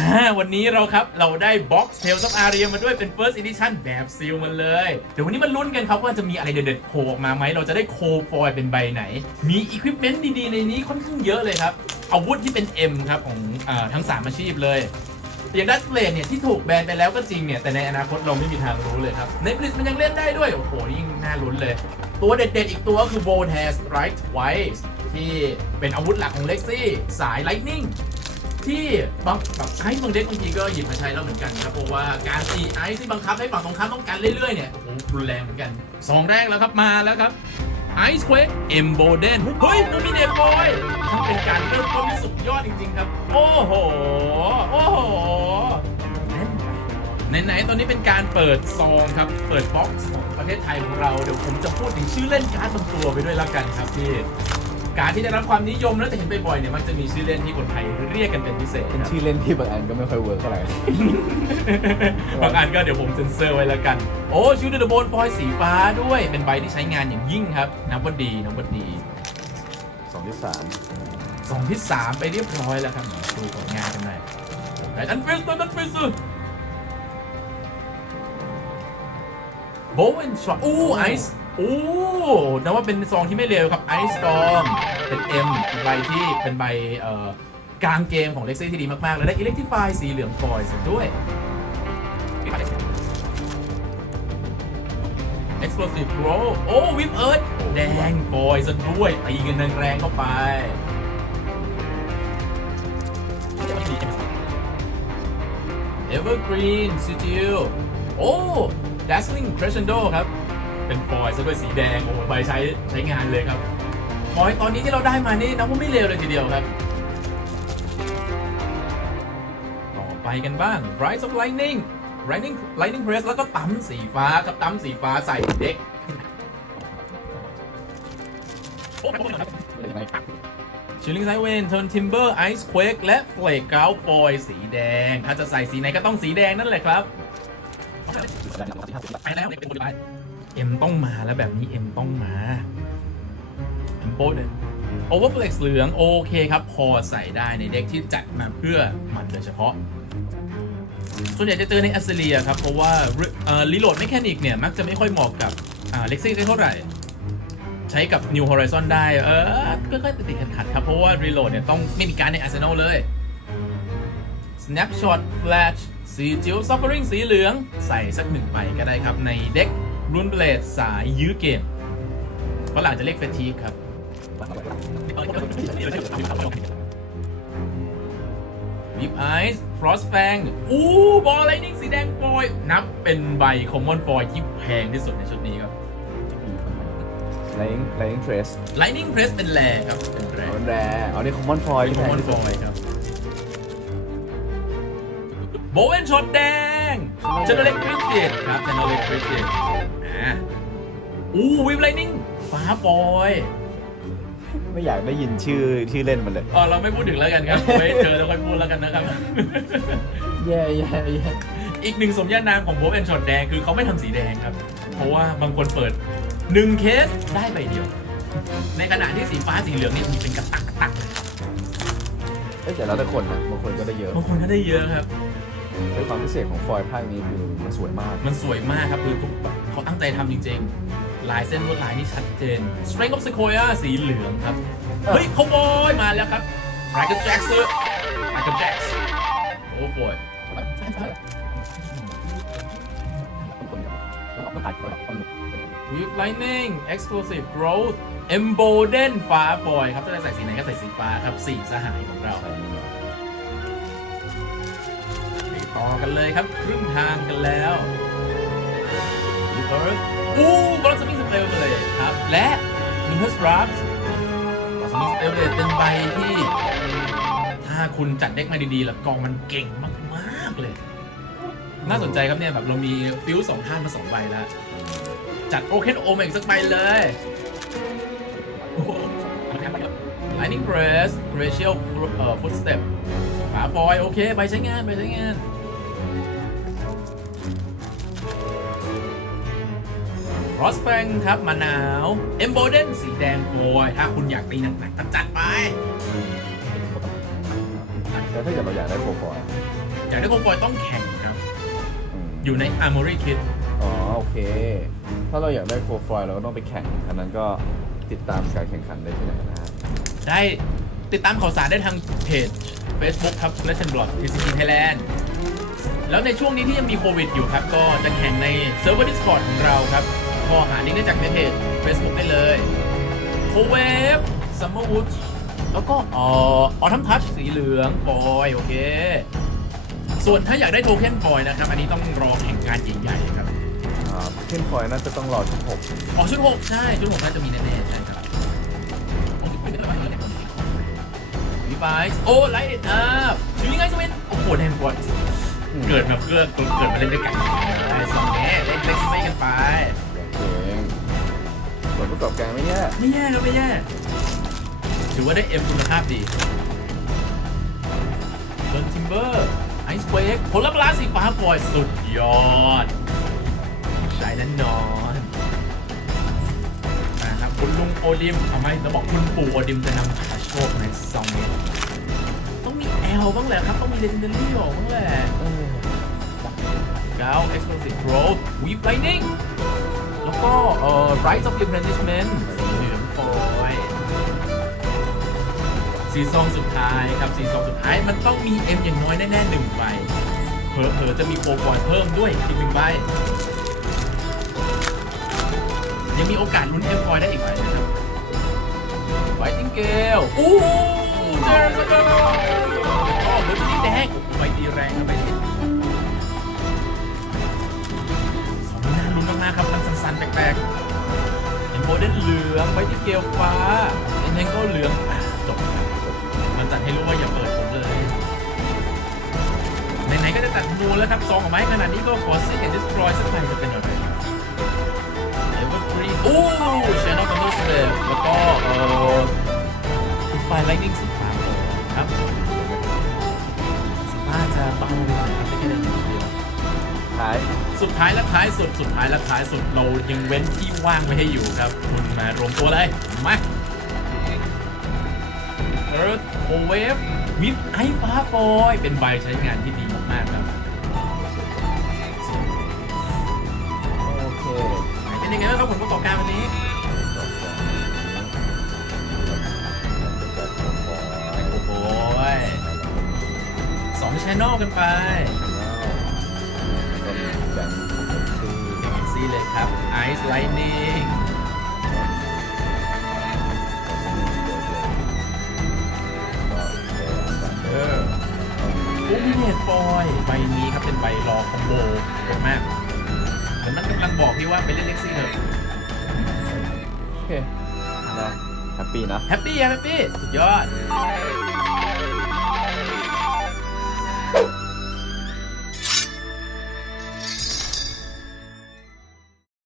อ่าวันนี้เราครับเราได้ Box Tales of Aria มาด้วยเป็น First Edition แบบซีลมันเลย เดี๋ยววันนี้มาลุ้นกันครับว่าจะมีอะไรเด็ดๆโผล่ออกมาไหม เราจะได้โคฟอยเป็นใบไหน มีอุปกรณ์ดีๆ ในนี้ค่อนข้างเยอะเลยครับ อาวุธที่เป็น M ครับของอทั้ง 3 อาชีพเลยอย่างดัสเ a ดเนี่ยที่ถูกแบนไปแล้วก็จริงเนี่ย แต่ในอนาคตเราไม่มีทางรู้เลยครับ ในบลิสมันยังเล่นได้ด้วย โอ้โห ยิ่งน่าลุ้นเลย ตัวเด็ดๆ อีกตัวก็คือ Voltaire Strike Twice ที่เป็นอาวุธหลักของ Lexi สาย Lightning ที่บางแบบไอซ์บางเด็กบางทีก็หยิบมาใช้แล้วเหมือนกันครับเพราะว่าการตีไอซ์ที่บังคับให้ฝั่งตรงข้ามต้องการเรื่อยๆเนี่ยโอ้โหรุนแรงเหมือนกันสองแรกแล้วครับมาแล้วครับ Ice Quake Emboden เฮ้ยโนมิเนตบอยทั้งเป็นการเริ่มต้นที่สุดยอดจริง ๆ ครับ โอ้โห โอ้โหแน่นไปไหนๆตอนนี้เป็นการเปิดซองครับ เปิดบ็อกซ์ของประเทศไทยของเรา เดี๋ยวผมจะพูดถึงชื่อเล่นการ์ดบางตัวไปด้วยแล้วกันครับที่ การดที่ได้รับความนิยมและจะเห็นบ่อยๆเนี่ยมักจะมีชื่อเล่นที่คนไทยเรียกกันเป็นพิเศษเป็นครับชื่อเล่นที่บางอันก็ไม่ค่อยเวิร์กเท่าไหร่ บางอันก็เดี๋ยวผมเซ็นเซอร์ไว้แล้วกัน โอ้ชิวเดอร์โบนฟอยล์สีฟ้าด้วยเป็นใบที่ใช้งานอย่างยิ่งครับนับว่าดีนับว่าดีสองที่สามสองที่3ไปเรียบร้อยแล้วครับดูผลงานกันหน่อยไททันฟิสตันฟิสโบว์นช็อตอู้ไอซ์ อู้นับว่าเป็นซองที่ไม่เลวครับไอซ์ตอมเป็น M ใบที่เป็นใบเอ่อกลางเกมของเล็กซี่ที่ดีมาก ๆ แล้วได้อิเล็กทริฟายสีเหลืองฟอยล์ด้วย Explosive Grow โอ้วิปเอิร์ธแดงฟอยล์ซะด้วยตีกันแรงๆเข้าไป Evergreen s i t i l โอ้ Dazzling Crescendo ครับ เป็นฟอยล์ซะด้วยสีแดงโอ้โหใบใช้ใช้งานเลยครับฟอยล์ตอนนี้ที่เราได้มานี่นับว่าไม่เลวเลยทีเดียวครับ ต่อไปกันบ้าง Rise of Lightning Lightning Lightning Press แล้วก็ตั้มสีฟ้ากับตั้มสีฟ้าใส่เด็กชิลลิงไซเวนเทิร์นทิมเบอร์ไอซ์เควกและเฟลกเกลฟอยสีแดง ถ้าจะใส่สีไหนก็ต้องสีแดงนั่นแหละครับไปแล้วเป็นคนไป เอ็มต้องมาแล้วแบบนี้เอ็มต้องมาเอ็มโปเดโอเวอร์เฟล็กเหลือง โอเคครับ พอใส่ได้ในเด็กที่จัดมาเพื่อมันโดยเฉพาะ ส่วนใหญ่จะเจอในแอสเซเรียครับ เพราะว่ารีโหลดแมคานิกเนี่ย มักจะไม่ค่อยเหมาะกับเล็กซี่ได้เท่าไหร่ ใช้กับ New Horizon ได้ เออก็ก็ติดขัดครับ เพราะว่า Reload เนี่ย ต้องไม่มีการใน Arsenal เลย Snapshot Flash สีจิ๋ว Suffering สีเหลือง ใส่สักหนึ่งใบก็ได้ครับในเด็ก รุนเบลดสายยื้อเกมฝรั่งจะเรียกเฟทีครับวิปไอซ์ฟรอสแฟงอู้บอลไลนิ่งสีแดงฟอยล์นับเป็นใบคอมมอนฟอยที่แพงที่สุดในชุดนี้ครับไลน์ไลน์เทรส Lightning Press เป็นแรครับ เป็นแรมันแรเอานี่คอมมอนฟอยเป็นคอมมอนฟอยครับโบเวนช็อตแดงชนเล็กคริสเตียครับชนเล็กคริสเตียอ่า อู้วิปไลนิ่งฟ้าฟอยไม่อยากได้ยินชื่อชื่อเล่นมันเลยเออเราไม่พูดถึงแล้วกันครับไว้เจอแล้วค่อยพูดแล้วกันนะครับ แย่แย่แย่อีกหนึ่งสมญานามของโบเวนช็อตแดงคือเขาไม่ทำสีแดงครับ เพราะว่าบางคนเปิดหนึ่งเคสได้ใบเดียว ในขณะที่สีฟ้าสีเหลืองนี่มีเป็นกระตักกระตักเลยเอ้ยแต่แล้วแต่คนนะบางคนก็ได้เยอะบางคนก็ได้เยอะครับ ด้วยความพิเศษของฟอยล์ภาคนี้คือมันสวยมาก มันสวยมากครับคือทุกแบบเขาตั้งใจทำจริงๆ ลายเส้นลวดลายนี่ชัดเจน Strength of Sequoia สีเหลืองครับ เฮ้ยเขาบอยมาแล้วครับ Michael Jackson Michael Jackson โอ้โห With Lightning Explosive Growth Embolden ฟ้าฟอยครับถ้าจะใส่สีไหนก็ใส่สีฟ้าครับสี่สหายของเราไปต่อกันเลยครับ ครึ่งทางกันแล้ว Rebirth อู้กรอสมิงสเปลเลยครับ และ n i m b u s Raps กรอสมิงสเปลเลยเป็นใบที่ ถ้าคุณจัดเด็กมาดีๆ แล้วกองมันเก่งมากๆเลย น่าสนใจครับเนี่ยแบบเรามีฟิวสองท่านมาสองใบแล้ว จัดโอเคนโอมอีกสักใบเลยโอ้โห Lightning Press Glacial Fo- เอ่อ Footstep ฝาฟอย โอเค ใบใช้งาน ใบใช้งาน รอสแฟงครับมะนาว e m b o d e n สีแดงโฟยถ้าคุณอยากตีหนักๆก็จัดไปแต่ถ้าเกิดเราอยากได้โปรฟอยล์อยากได้โคฟอยต้องแข่งครับ อืมอยู่ใน Armory Kit อ๋อโอเค ถ้าเราอยากได้โคฟอยเราก็ต้องไปแข่งอันนั้นก็ติดตามการแข่งขันได้ที่ไหนนะฮะได้ติดตามข่าวสารได้ทางเพจ Facebook ครับ Legend Block TCG Thailand แล้วในช่วงนี้ที่ยังมีโควิดอยู่ครับ ก็จะแข่งในเซิร์ฟเวอร์ Discord ของเราครับ ก็หาลิงก์ได้จากในเพจ Facebook ได้เลยโคเวฟซัมเมอร์วูดแล้วก็เอออทัมทัชสีเหลืองฟอยโอเค ส่วนถ้าอยากได้โทเค็นฟอยนะครับ อันนี้ต้องรอแข่งการใหญ่ๆครับอ่าเคนฟอยน่าจะต้องรอชุดหกอ๋อชุด6ใช่ชุด6น่าจะมีแน่ๆใช่ครับวีไฟโอ้ไลท์อัพถึงยังไงสวินโอ้โหแดงกว่าเกิดมาเพื่อเกิดมาเล่นด้วยกันได้สองแง่เล่นเล็กไม่กันไปเก่ง ผลประกอบการไม่แย่ไม่แย่ครับไม่แย่ ถือว่าได้เอ็มคุณภาพดีเบิร์นทิมเบอร์ไอซ์เวกผลลัพธ์ล้าสีฟ้าฟอยสุดยอดได้แน่นอนนะครับคุณลุงโอดิมทำไมจะบอกคุณปู่โอดิมจะนำพาโชคในซองนี้ต้องมีแอลบ้างแหละครับ ต้องมีเลนเดอรี่บ้างแหละเออเก้า explosive growth weep lightning แล้วก็เอ่อ rise of replenishment สีเหลืองฟอยสีซองสุดท้ายครับสีซองสุดท้ายมันต้องมี M อย่างน้อยแน่ๆหนึ่งใบเผลอๆจะมีโปรฟอยเพิ่มด้วยอีกหนึ่งใบยังมีโอกาสลุ้น M ฟอยได้อีกใบนะครับ Fighting Gale อู้เจอร์สเกอร์อ๋อเบอร์ตี้แดงใบตีแรงครับใบตี ปลกเห็นโมเดลเหลืองไว้ที่เกลฟ้าเอ็นเทงก็เหลืองอะจบครับมันจัดให้รู้ว่าอย่าเปิดผมเลย ไหนๆก็จะตัดนูแล้วครับซองออกมาให้ขนาดนี้ก็ขอซิกแอนด์ดิสทรอยสักหน่อยจะเป็นอะไรเอเวอร์ฟรีโอ้ชแนลคอนโดสเตปแล้วก็เอ่อไฟไลนิ่งสีฟ้าครับสีฟ้าจะเบาหน่อยครับไม่ใช่ได้อย่างเดียว ท้าย สุดท้ายและท้ายสุดสุดท้ายและท้ายสุดเรายังเว้นที่ว่างไว้ให้อยู่ครับ คุณมารวมตัวเลยมาเอิร์ธโคเวฟวิฟไอฟ้าฟอยเป็นใบใช้งานที่ดีมากๆครับโอเคเป็นยังไงบ้างครับผลประกอบการวันนี้โอ้โหสองชแนลกันไป เอ็กซี่เลยครับ Ice Lightning เออลูมิเนตฟอยใบนี้ครับเป็นใบรอคอมโบเยอะมากเหมือนมันกำลังบอกพี่ว่าไปเล่นเล็กซี่เถอะโอเคนะแฮปปี้นะแฮปปี้แฮปปี้สุดยอด